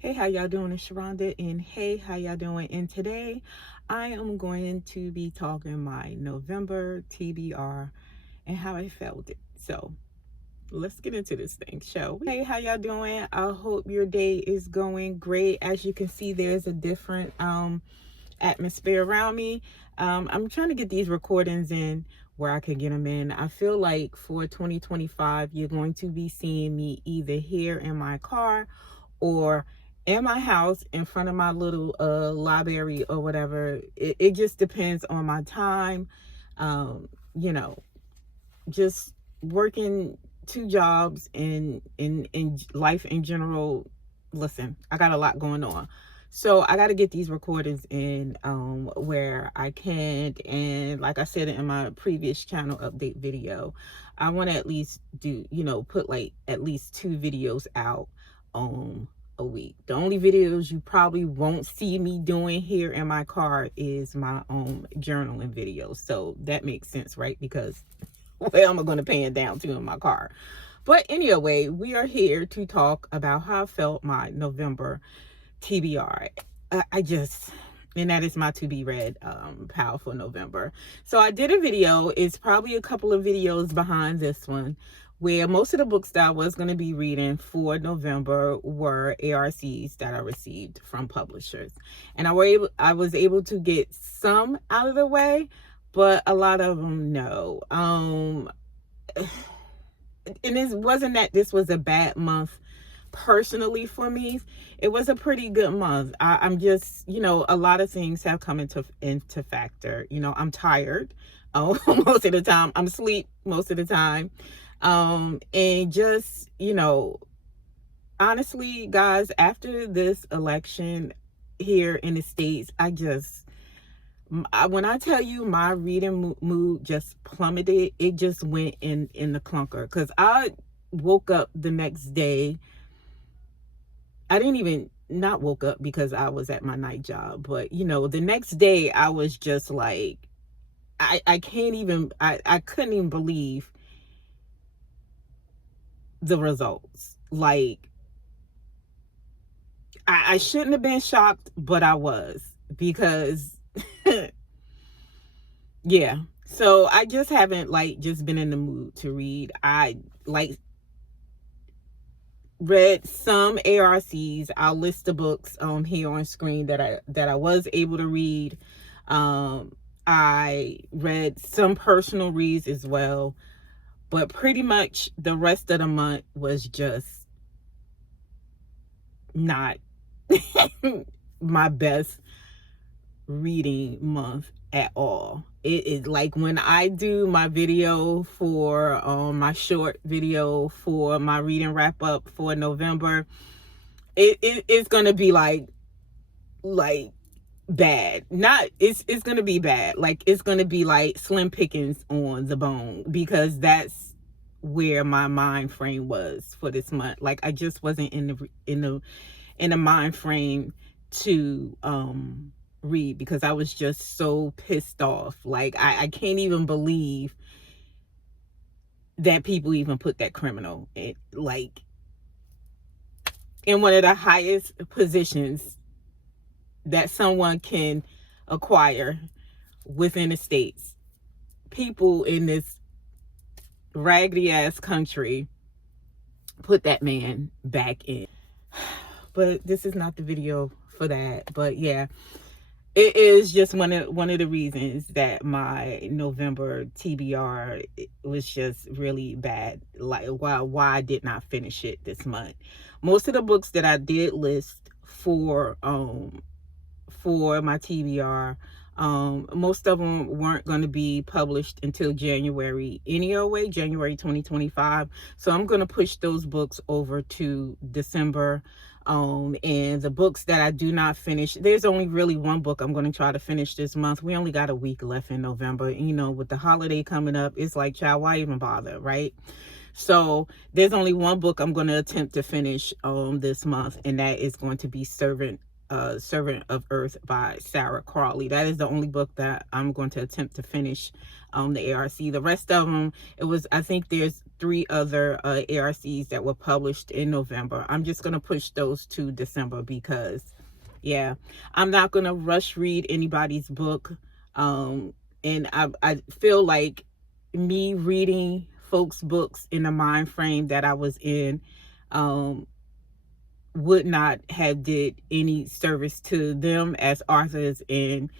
Hey, how y'all doing? It's Sharonda, and hey, how y'all doing? And today I am going to be talking my November TBR and how I felt it. So let's get into this thing, shall we? Hey, how y'all doing? I hope your day is going great. As you can see, there's a different atmosphere around me. I'm trying to get these recordings in where I can get them in. I feel like for 2025, you're going to be seeing me either here in my car or in my house in front of my little library or whatever. It just depends on my time. Um, you know, just working two jobs and in life in general. Listen, I got a lot going on. So I got to get these recordings in where I can. And like I said in my previous channel update video, I want to at least do, put like at least 2 videos out a week. The only videos you probably won't see me doing here in my car is my journaling videos. So that makes sense, right? Because where am I going to pan down to in my car? But anyway, we are here to talk about how I felt my November TBR. And that is my to be read powerful November. So I did a video. It's probably a couple of videos behind this one, where most of the books that I was going to be reading for November were ARCs that I received from publishers. And I was able to get some out of the way, but a lot of them, no. And it wasn't that this was a bad month personally for me. It was a pretty good month. I'm just, a lot of things have come into factor. I'm tired most of the time. I'm asleep most of the time. And just, honestly, guys, after this election here in the States, when I tell you my reading mood just plummeted, it just went in the clunker. Because I woke up the next day. I didn't even not woke up because I was at my night job. But, the next day I was just like, I couldn't even believe the results. Like, I shouldn't have been shocked, but I was. Because yeah. So I just haven't just been in the mood to read. I read some ARCs. I'll list the books here on screen that I was able to read. I read some personal reads as well, but pretty much the rest of the month was just not my best reading month at all. It is like when I do my video for my short video for my reading wrap up for November, it's gonna be like bad. Not it's gonna be bad. Like, it's gonna be like slim pickings on the bone, because that's where my mind frame was for this month. Like, I just wasn't in the mind frame to read, because I was just so pissed off. Like, I can't even believe that people even put that criminal in one of the highest positions that someone can acquire within the states. People in this raggedy ass country put that man back in. But this is not the video for that. But yeah, it is just one of the reasons that my November TBR was just really bad. Like, why I did not finish it this month. Most of the books that I did list for my TBR, most of them weren't going to be published until January anyway, January 2025. So I'm going to push those books over to December. And the books that I do not finish, there's only really one book I'm going to try to finish this month. We only got a week left in November. With the holiday coming up, it's like, child, why even bother, right? So there's only one book I'm going to attempt to finish this month, and that is going to be Servant Servant of Earth by Sarah Crawley. That is the only book that I'm going to attempt to finish, the ARC. The rest of them, I think there's 3 other ARCs that were published in November. I'm just going to push those to December because, yeah, I'm not going to rush read anybody's book. And I feel like me reading folks' books in the mind frame that I was in, would not have did any service to them as authors, and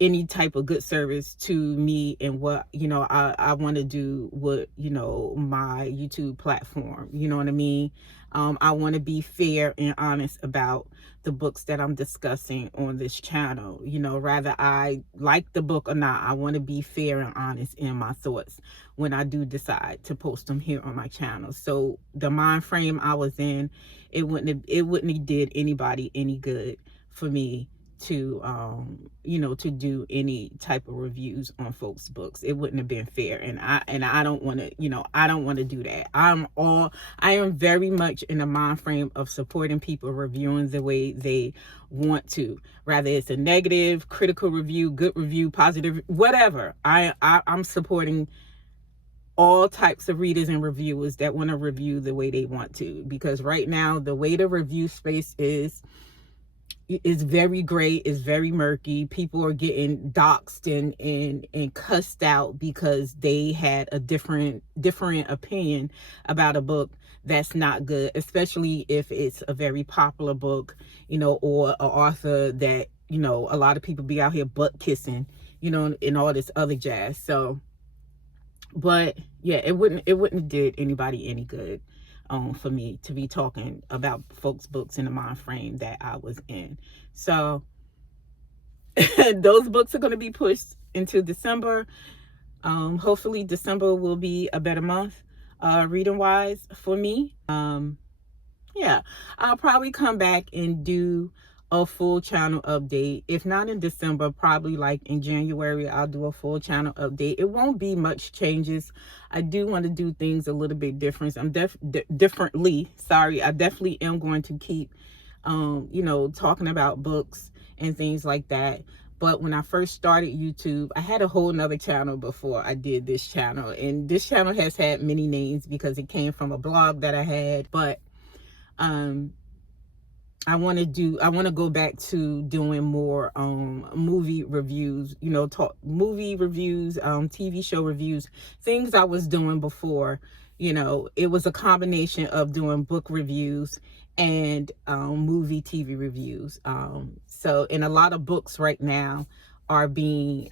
any type of good service to me and what I want to do with my YouTube platform. You know what I mean? I want to be fair and honest about the books that I'm discussing on this channel. Rather I like the book or not, I want to be fair and honest in my thoughts when I do decide to post them here on my channel. So the mind frame I was in, it wouldn't have did anybody any good for me to to do any type of reviews on folks' books. It wouldn't have been fair, and I don't want to I don't want to do that. I am very much in the mind frame of supporting people reviewing the way they want to, rather it's a negative, critical review, good review, positive, whatever. I'm supporting all types of readers and reviewers that want to review the way they want to, because right now the way the review space is very gray, is very murky. People are getting doxxed and cussed out because they had a different opinion about a book that's not good, especially if it's a very popular book, or an author that a lot of people be out here butt kissing, and all this other jazz. So, but yeah, it wouldn't have did anybody any good for me to be talking about folks' books in the mind frame that I was in. So those books are going to be pushed into December. Hopefully December will be a better month reading wise for me. Yeah, I'll probably come back and do a full channel update. If not in December, probably like in January, I'll do a full channel update. It won't be much changes. I do want to do things a little bit different. Differently. Sorry, I definitely am going to keep, talking about books and things like that. But when I first started YouTube, I had a whole nother channel before I did this channel. And this channel has had many names because it came from a blog that I had. But I want to go back to doing more movie reviews, movie reviews, TV show reviews, things I was doing before. It was a combination of doing book reviews and movie TV reviews. So, and a lot of books right now are being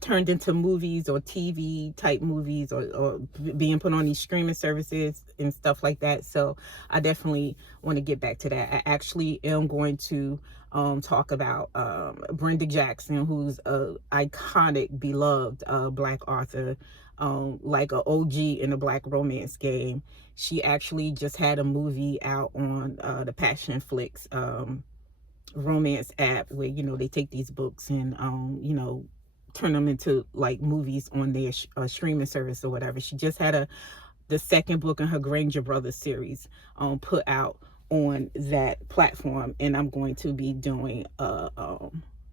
turned into movies or TV type movies, or being put on these streaming services and stuff like that. So I definitely want to get back to that. I actually am going to talk about Brenda Jackson, who's a iconic, beloved Black author, like a OG in the Black romance game. She actually just had a movie out on the Passion Flix romance app, where they take these books and turn them into like movies on their streaming service or whatever. She just had the second book in her Granger Brothers series put out on that platform, and I'm going to be doing a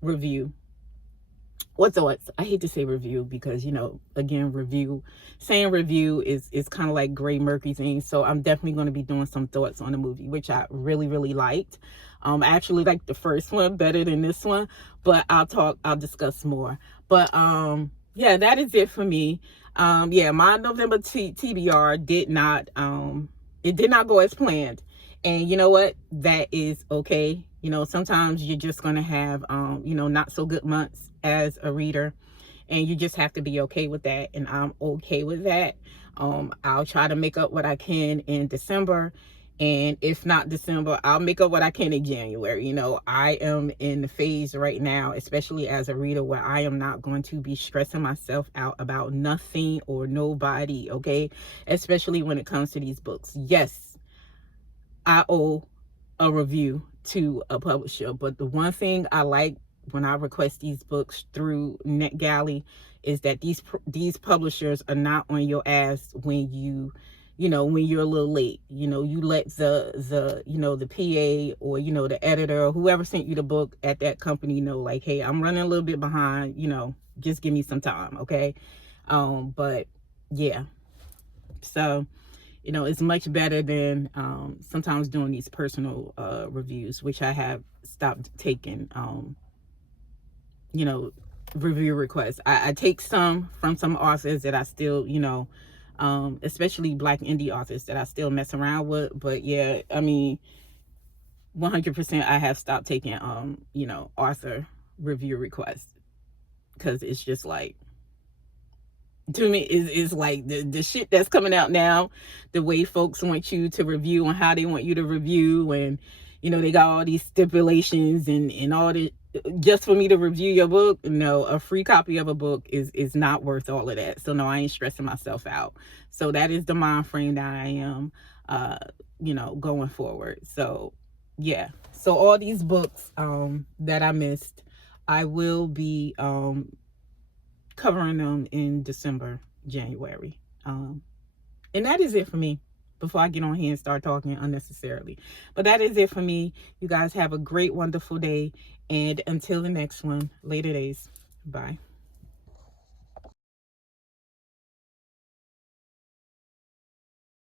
review. I hate to say review because again, saying review is kind of like gray murky thing. So I'm definitely going to be doing some thoughts on the movie, which I really liked. I actually liked the first one better than this one, but I'll discuss more. But yeah, that is it for me. Yeah, my November TBR did not go as planned. And you know what? That is okay. Sometimes you're just going to have, not so good months as a reader. And you just have to be okay with that. And I'm okay with that. I'll try to make up what I can in December. And if not December, I'll make up what I can in January. I am in the phase right now, especially as a reader, where I am not going to be stressing myself out about nothing or nobody, okay? Especially when it comes to these books. Yes, I owe a review to a publisher, but the one thing I like when I request these books through NetGalley is that these publishers are not on your ass when you when you're a little late, you let the PA, or the editor, or whoever sent you the book at that company know, like, hey, I'm running a little bit behind, just give me some time. Okay. But yeah, so it's much better than sometimes doing these personal reviews, which I have stopped taking review requests. I take some from some authors that I still, especially Black indie authors that I still mess around with. But yeah, I mean, 100% I have stopped taking author review requests, because it's just like, to me, is like the shit that's coming out now, the way folks want you to review and how they want you to review, and they got all these stipulations and all the, just for me to review your book. No, a free copy of a book is not worth all of that. So no, I ain't stressing myself out. So that is the mind frame that I am going forward. So yeah, so all these books that I missed, I will be covering them in December, January. And that is it for me, before I get on here and start talking unnecessarily. But that is it for me. You guys have a great, wonderful day. And until the next one, later days. Bye.